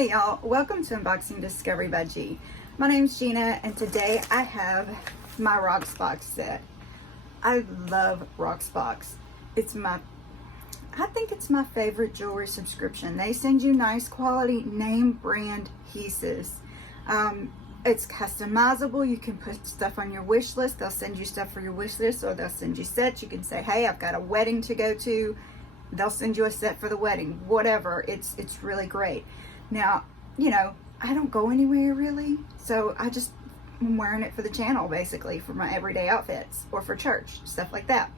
Hey y'all, welcome to Unboxing Discovery by G. My name's Gina and today I have my Rocksbox set. I love Rocksbox. I think it's my favorite jewelry subscription. They send you nice quality name brand pieces. It's customizable. You can put stuff on your wish list. They'll send you stuff for your wish list, or they'll send you sets. You can say, hey, I've got a wedding to go to. They'll send you a set for the wedding, whatever. It's really great. Now, you know, I don't go anywhere really, so I'm wearing it for the channel, basically, for my everyday outfits or for church, stuff like that.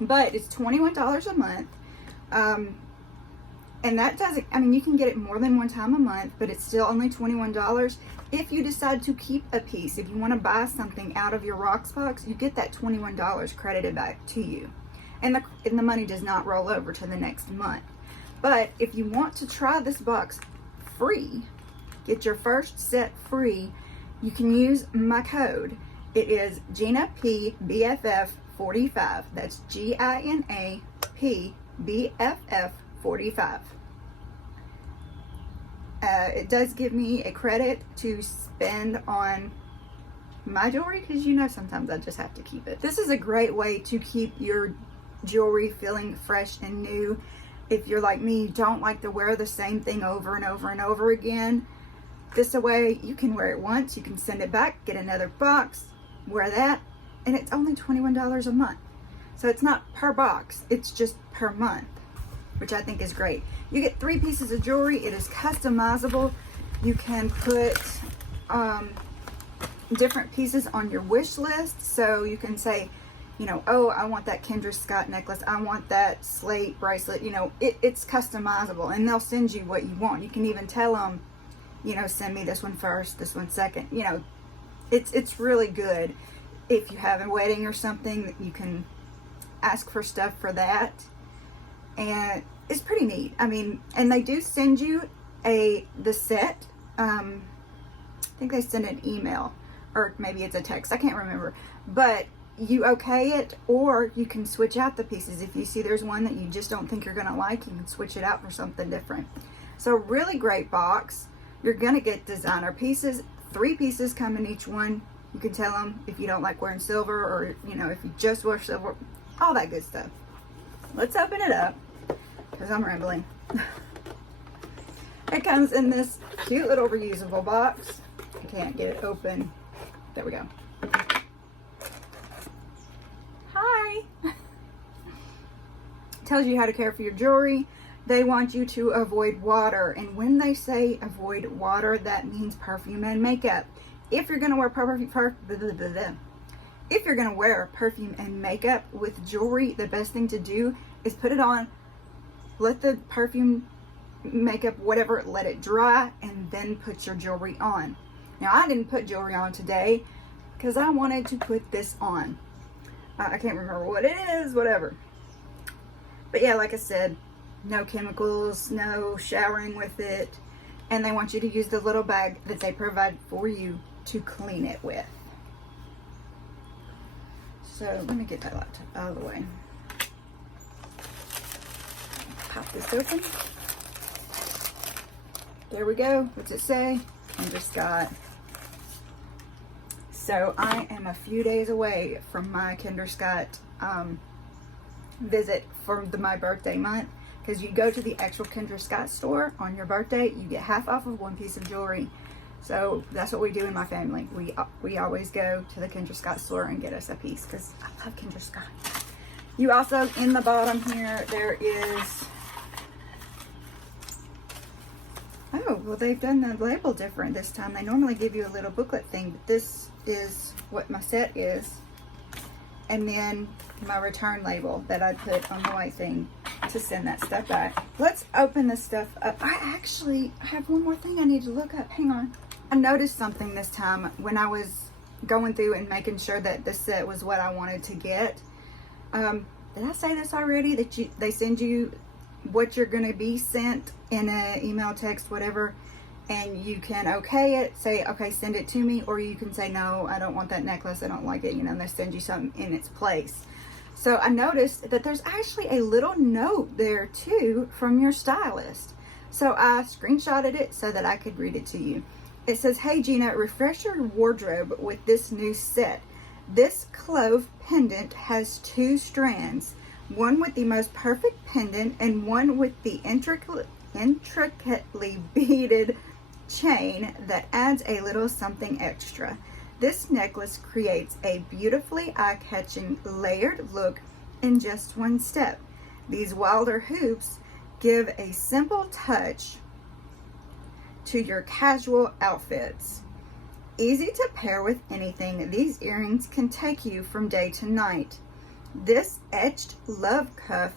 But it's $21 a month, and that doesn't, I mean, you can get it more than one time a month, but it's still only $21. If you decide to keep a piece, if you want to buy something out of your Rocksbox, you get that $21 credited back to you, and the money does not roll over to the next month. But if you want to try this box free, get your first set free, you can use my code. It is Gina P BFF 45. That's GINA P BFF 45. It does give me a credit to spend on my jewelry, because you know sometimes I just have to keep it. This is a great way to keep your jewelry feeling fresh and new. If you're like me, you don't like to wear the same thing over and over and over again, this way you can wear it once, you can send it back, get another box, wear that, and it's only $21 a month. So it's not per box, it's just per month, which I think is great. You get 3 pieces of jewelry. It is customizable. You can put different pieces on your wish list. So you can say, you know, oh, I want that Kendra Scott necklace, I want that Slate bracelet. You know, it's customizable, and they'll send you what you want. You can even tell them, you know, send me this one first, this one second. You know, it's really good. If you have a wedding or something, you can ask for stuff for that, and it's pretty neat. I mean, and they do send you the set. I think they send an email, or maybe it's a text, I can't remember, but you okay it, or you can switch out the pieces. If you see there's one that you just don't think you're gonna like, you can switch it out for something different. So really great box. You're gonna get designer pieces. 3 pieces come in each one. You can tell them if you don't like wearing silver, or you know, if you just wear silver, all that good stuff. Let's open it up, because I'm rambling. It comes in this cute little reusable box. I can't get it open. There we go. Hi. Tells you how to care for your jewelry. They want you to avoid water, and when they say avoid water, that means perfume and makeup. If you're gonna wear perfume and makeup with jewelry, the best thing to do is put it on, let the perfume, makeup, whatever, let it dry, and then put your jewelry on. Now, I didn't put jewelry on today because I wanted to put this on. I can't remember what it is, whatever. But yeah, like I said, no chemicals, no showering with it. And they want you to use the little bag that they provide for you to clean it with. So let me get that laptop out of the way. Pop this open. There we go. What's it say? Kendra Scott. So I am a few days away from my Kendra Scott visit for my birthday month, because you go to the actual Kendra Scott store on your birthday, you get half off of 1 piece of jewelry. So that's what we do in my family. We always go to the Kendra Scott store and get us a piece, because I love Kendra Scott. You also, in the bottom here, there is, oh, well, they've done the label different this time. They normally give you a little booklet thing, but this is what my set is. And then my return label that I put on the white thing to send that stuff back. Let's open this stuff up. I actually have one more thing I need to look up. Hang on. I noticed something this time when I was going through and making sure that the set was what I wanted to get. Did I say this already? That they send you what you're going to be sent in an email, text, whatever, and you can okay it, say okay, send it to me, or you can say no, I don't want that necklace, I don't like it, you know, and they send you something in its place. So I noticed that there's actually a little note there too from your stylist. So I screenshotted it so that I could read it to you. It says, "Hey Gina, refresh your wardrobe with this new set. This clove pendant has 2 strands, one with the most perfect pendant and one with the intricately beaded chain that adds a little something extra. This necklace creates a beautifully eye-catching layered look in just one step. These Welder hoops give a simple touch to your casual outfits. Easy to pair with anything, these earrings can take you from day to night. This etched love cuff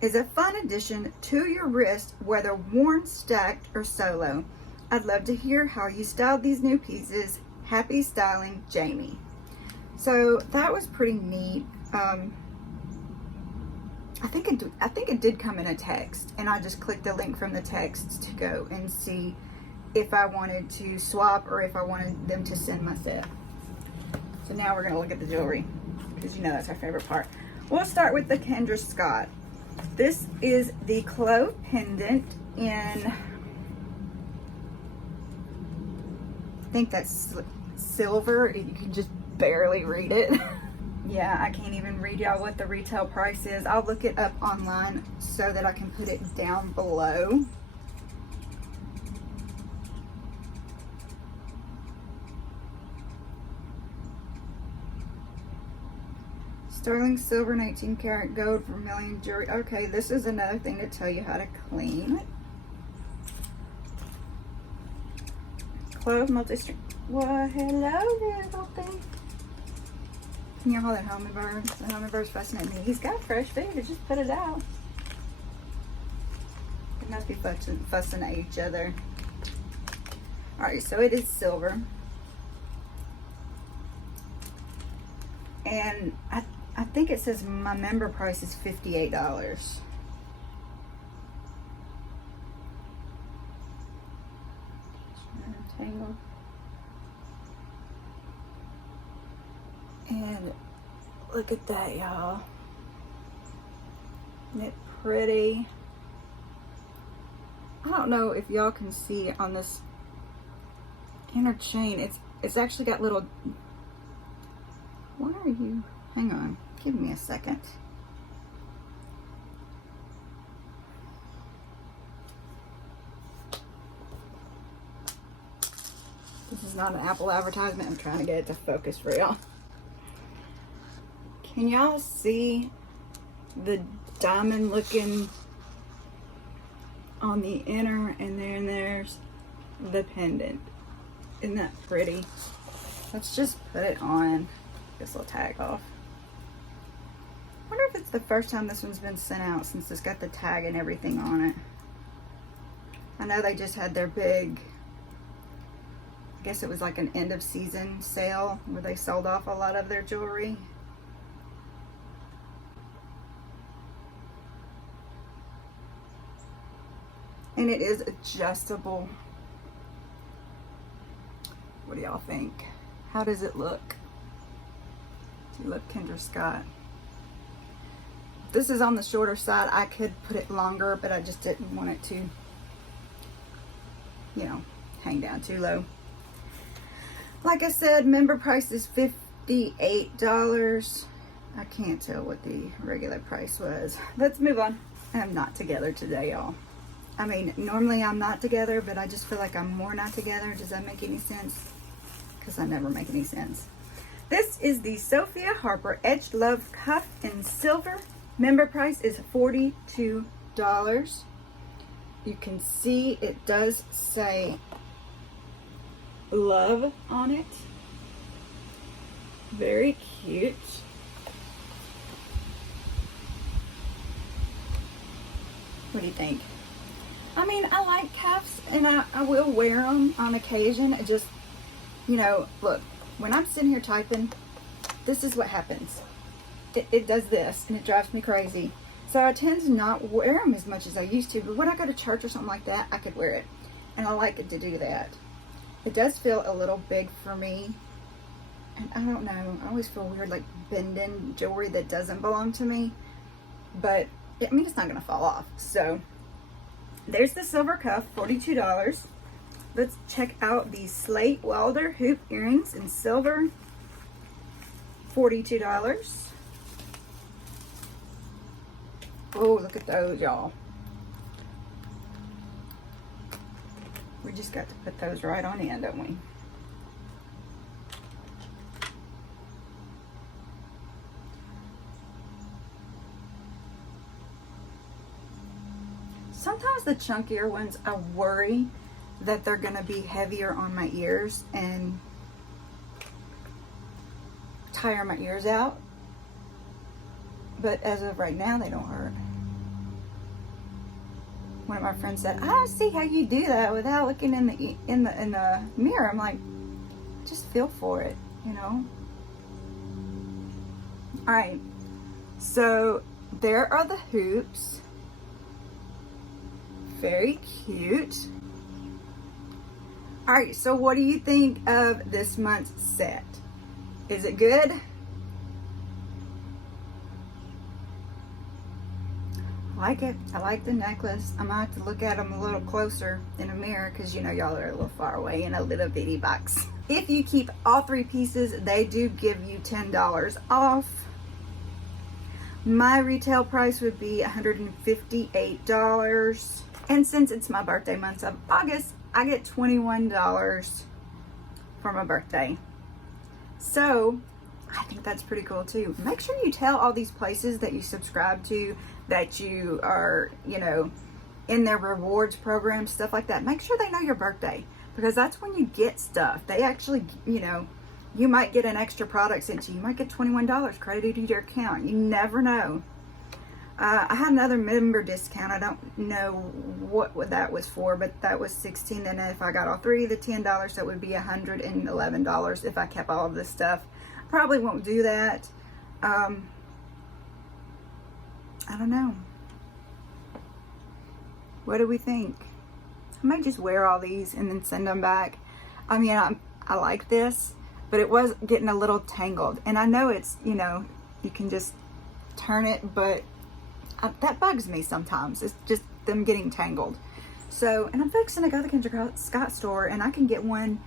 is a fun addition to your wrist, whether worn, stacked, or solo. I'd love to hear how you styled these new pieces. Happy styling, Jamie." So that was pretty neat. I think it did come in a text, and I just clicked the link from the text to go and see if I wanted to swap or if I wanted them to send my set. So now we're gonna look at the jewelry, because you know that's our favorite part. We'll start with the Kendra Scott. This is the Clove Pendant in, I think that's silver. You can just barely read it. Yeah, I can't even read y'all what the retail price is. I'll look it up online so that I can put it down below. Sterling silver and 18 karat gold vermilion jewelry. Okay, this is another thing to tell you how to clean. Clove multi-string. Well, hello there, little thing. Can you hold that hummingbird? The hummingbird's fussing at me. He's got fresh food. Just put it out. They must be fussing at each other. Alright, so it is silver. And I think it says my member price is $58. Tangle. And look at that, y'all. Isn't it pretty? I don't know if y'all can see on this inner chain. It's actually got little. Why are you? Hang on. Give me a second. This is not an Apple advertisement. I'm trying to get it to focus for y'all. Can y'all see the diamond looking on the inner, and then there's the pendant? Isn't that pretty? Let's just put it on. This little tag off. I wonder if it's the first time this one's been sent out, since it's got the tag and everything on it. I know they just had their big, I guess it was like an end of season sale where they sold off a lot of their jewelry. And it is adjustable. What do y'all think? How does it look? Do you look Kendra Scott? This is on the shorter side. I could put it longer, but I just didn't want it to, you know, hang down too low. Like I said, member price is $58. I can't tell what the regular price was. Let's move on. I'm not together today, y'all. I mean, normally I'm not together, but I just feel like I'm more not together. Does that make any sense? Because I never make any sense. This is the Sophie Harper Etched Love Cuff in silver. Member price is $42. You can see it does say love on it. Very cute. What do you think? I mean, I like cuffs, and I will wear them on occasion. It just, you know, look, when I'm sitting here typing, this is what happens. It does this, and it drives me crazy. So I tend to not wear them as much as I used to, but when I go to church or something like that, I could wear it. And I like it to do that. It does feel a little big for me. And I don't know, I always feel weird like bending jewelry that doesn't belong to me. But, I mean, it's not going to fall off. So, there's the silver cuff, $42. Let's check out the Slate Welder hoop earrings in silver, $42. Oh, look at those, y'all. We just got to put those right on in, don't we? Sometimes the chunkier ones, I worry that they're gonna be heavier on my ears and tire my ears out. But as of right now, they don't hurt. One of my friends said, "I don't see how you do that without looking in the mirror." I'm like, just feel for it, you know. All right, so there are the hoops. Very cute. All right, so what do you think of this month's set? Is it good? I like it. I like the necklace. I might have to look at them a little closer in a mirror because you know y'all are a little far away in a little bitty box. If you keep all 3 pieces, they do give you $10 off. My retail price would be $158. And since it's my birthday month of August, I get $21 for my birthday. So I think that's pretty cool too. Make sure you tell all these places that you subscribe to that you are, you know, in their rewards program, stuff like that. Make sure they know your birthday because that's when you get stuff. They actually, you know, you might get an extra product sent to you. You might get $21 credited to your account. You never know. I had another member discount. I don't know what that was for, but that was $16. And if I got all 3, the $10, that would be $111 if I kept all of this stuff. Probably won't do that. I don't know. What do we think? I might just wear all these and then send them back. I mean, I like this, but it was getting a little tangled. And I know it's, you know, you can just turn it, but that bugs me sometimes. It's just them getting tangled. So, and I'm fixing to go to the Kendra Scott store and I can get one,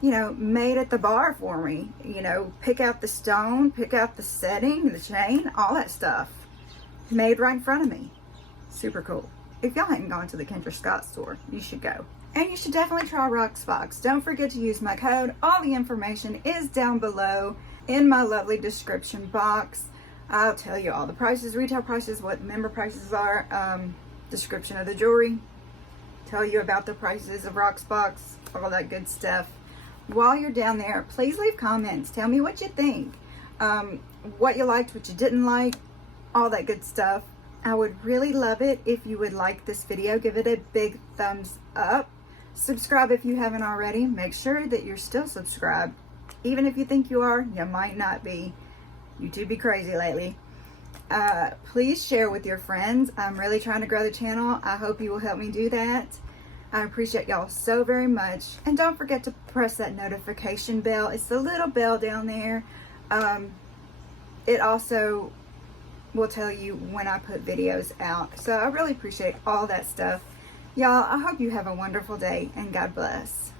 you know, made at the bar for me. You know, pick out the stone, pick out the setting, the chain, all that stuff. Made right in front of me. Super cool. If y'all hadn't gone to the Kendra Scott store, you should go. And you should definitely try Rocksbox. Don't forget to use my code. All the information is down below in my lovely description box. I'll tell you all the prices, retail prices, what member prices are, description of the jewelry, tell you about the prices of Rocksbox, all that good stuff. While you're down there, please leave comments. Tell me what you think, what you liked, what you didn't like, all that good stuff. I would really love it if you would like this video. Give it a big thumbs up. Subscribe if you haven't already. Make sure that you're still subscribed. Even if you think you are, you might not be. YouTube be crazy lately. Please share with your friends. I'm really trying to grow the channel. I hope you will help me do that. I appreciate y'all so very much. And don't forget to press that notification bell. It's the little bell down there. It also will tell you when I put videos out. So I really appreciate all that stuff. Y'all, I hope you have a wonderful day and God bless.